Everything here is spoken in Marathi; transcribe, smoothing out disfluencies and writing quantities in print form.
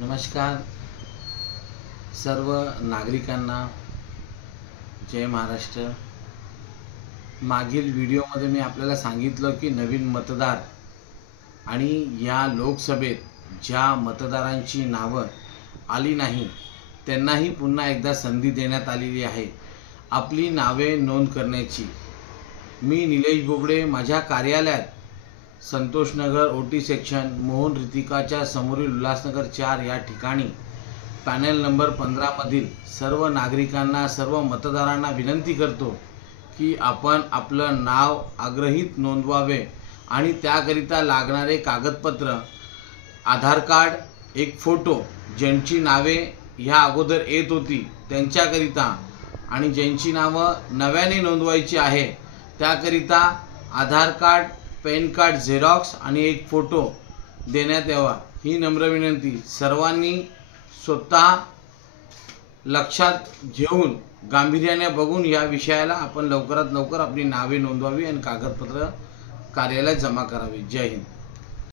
नमस्कार सर्व नागरिकांना, जय महाराष्ट्र। मागील व्हिडिओमध्ये मी आपल्याला सांगितलं की नवीन मतदार आणि या लोकसभेत ज्या मतदारांची नावं आली नाही त्यांनाही पुन्हा एकदा संधी देण्यात आलेली आहे आपली नावे नोंद करण्याची। मी निलेश बोबडे माझ्या कार्यालयात संतोषनगर ओटी सेक्शन मोहन रितिकाच्या समोरील उल्हासनगर 4 या ठिकाणी पॅनल नंबर 15 मधील सर्व नागरिकांना, सर्व मतदारांना विनंती करतो की आपण आपलं नाव आग्रहित नोंदवावे आणि त्याकरिता लागणारे कागदपत्र, आधार कार्ड, एक फोटो, ज्यांची नावे ह्या अगोदर येत होती त्यांच्याकरिता आणि ज्यांची नावं नव्याने नोंदवायची आहे त्याकरिता आधार कार्ड, पॅन कार्ड झेरॉक्स आणि एक फोटो देण्यात यावा ही नम्र विनंती। सर्वांनी स्वतः लक्षात घेऊन गांभीर्याने बघून या विषयाला आपण लवकरात लवकर आपली नावे नोंदवावी आणि कागदपत्र कार्यालयात जमा करावी। जय हिंद।